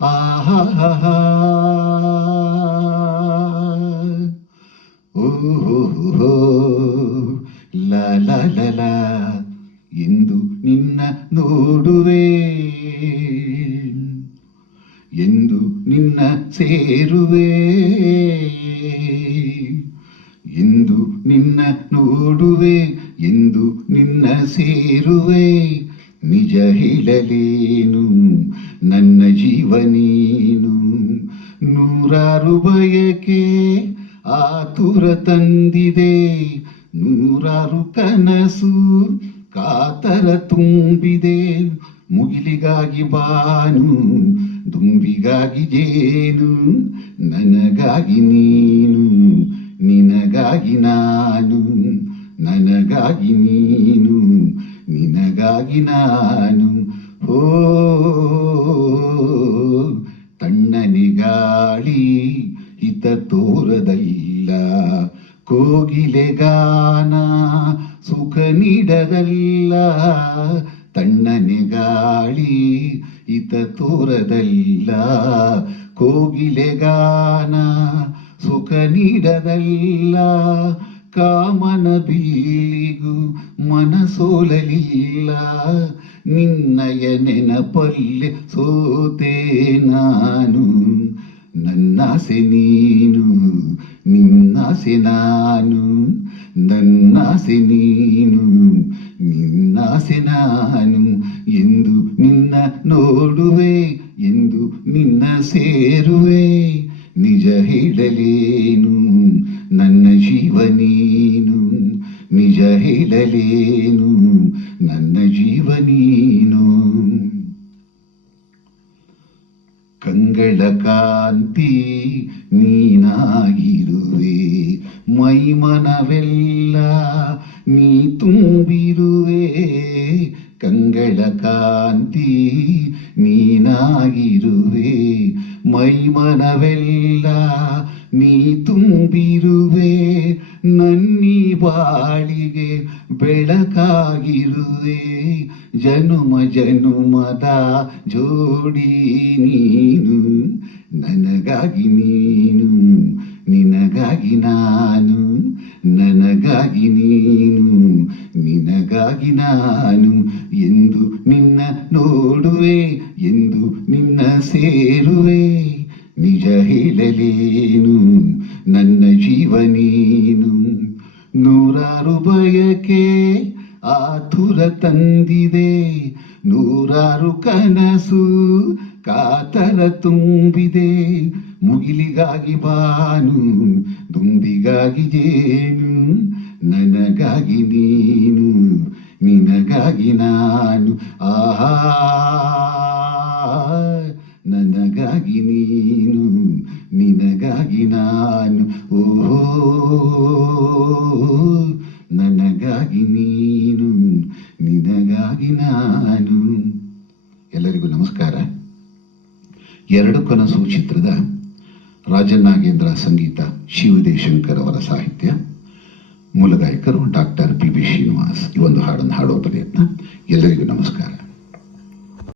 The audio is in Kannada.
ಆಹಾ ಓಹೋ ಲಾ ಲಾ ಲಾ ಲಾ ಎಂದು ನಿನ್ನ ನೋಡುವೆ, ಎಂದು ನಿನ್ನ ಸೇರುವೆ, ಎಂದು ನಿನ್ನ ನೋಡುವೆ, ಎಂದು ನಿನ್ನ ಸೇರುವೆ. ನಿಜ ಹೇಳಲೇನು ನನ್ನ ಜೀವ ನೀನು, ನೂರಾರು ಬಯಕೆ ಆತುರ ತಂದಿದೆ, ನೂರಾರು ಕನಸು ಕಾತರ ತುಂಬಿದೆ. ಮುಗಿಲಿಗಾಗಿ ಬಾನು, ದುಂಬಿಗಾಗಿ ಜೇನು, ನನಗಾಗಿ ನೀನು, ನಿನಗಾಗಿ ನಾನು, ನನಗಾಗಿ ನೀನು, ನಿನಗಾಗಿ ನಾನು. ಹೋ ತಣ್ಣನೆ ಗಾಳಿ ಹಿತ ತೋರದಲ್ಲ, ಕೋಗಿಲೆ ಗಾನ ಸುಖ ನೀಡದಲ್ಲ. ತಣ್ಣನೆ ಗಾಳಿ ಹಿತ ತೋರದಲ್ಲ, ಕೋಗಿಲೆ ಗಾನ ಸುಖ ನೀಡದಲ್ಲ. ಕಾಮನ ಬಿಲ್ಲಿಗೂ ಮನಸೋಲಲಿಲ್ಲ, ನಿನ್ನಯ ನೆನಪಲ್ಲೆ ಸೋತೆ ನಾನು. ನನ್ನಾಸೆ ನೀನು, ನಿನ್ನಾಸೆ ನಾನು, ನನ್ನಾಸೆ ನೀನು, ನಿನ್ನಾಸೆ ನಾನು. ಎಂದು ನಿನ್ನ ನೋಡುವೆ, ಎಂದು ನಿನ್ನ ಸೇರುವೆ. ನಿಜ ಹೇಳಲೇನು ನನ್ನ ಜೀವ ನೀನು, ನಿಜ ಹೇಳಲೇನು ನನ್ನ ಜೀವ ನೀನು. ಕಂಗಳ ಕಾಂತಿ ನೀನಾಗಿರುವೆ, ಮೈಮನವೆಲ್ಲ ನೀ ತುಂಬಿರುವೆ. ಕಂಗಳ ಕಾಂತಿ ನೀನಾಗಿರುವೆ, ಮೈಮನವೆಲ್ಲ ನೀ ತುಂಬಿರುವೆ. ನನ್ನೀ ಬಾಳಿಗೆ ಬೆಳಕಾಗಿರುವೆ, ಜನುಮ ಜನುಮದ ಜೋಡಿ ನೀನು. ನನಗಾಗಿ ನೀನು, ನಿನಗಾಗಿ ನಾನು, ನನಗಾಗಿ ನೀನು, ನಿನಗಾಗಿ ನಾನು. ಎಂದು ನಿನ್ನ ನೋಡುವೆ, ಎಂದು ನಿನ್ನ ಸೇರುವೆ. ನಿಜ ಹೇಳಲೇನು ನನ್ನ ಜೀವ ನೀನು, ನೂರಾರು ಬಯಕೆ ಆತುರ ತಂದಿದೆ, ನೂರಾರು ಕನಸು ಕಾತರ ತುಂಬಿದೆ. ಮುಗಿಲಿಗಾಗಿ ಬಾನು, ದುಂಬಿಗಾಗಿ ಜೇನು, ನನಗಾಗಿ ನೀನು, ನಿನಗಾಗಿ ನಾನು. ಆಹಾ ನನಗಾಗಿ ನೀನು, ನಿನಗಾಗಿ ನಾನು. ಓಹೋ ನನಗಾಗಿ ನೀನು, ನಿನಗಾಗಿ ನಾನು. ಎಲ್ಲರಿಗೂ ನಮಸ್ಕಾರ. ಎರಡು ಕನಸು ಚಿತ್ರದ ರಾಜನಾಗೇಂದ್ರ ಸಂಗೀತ, ಶಿವದೇಶಂಕರ್ ಅವರ ಸಾಹಿತ್ಯ, ಮೂಲ ಗಾಯಕರು ಡಾಕ್ಟರ್ ಪಿ ಬಿ ಶ್ರೀನಿವಾಸ್. ಈ ಒಂದು ಹಾಡನ್ನು ಹಾಡೋ ಪ್ರಯತ್ನ. ಎಲ್ಲರಿಗೂ ನಮಸ್ಕಾರ.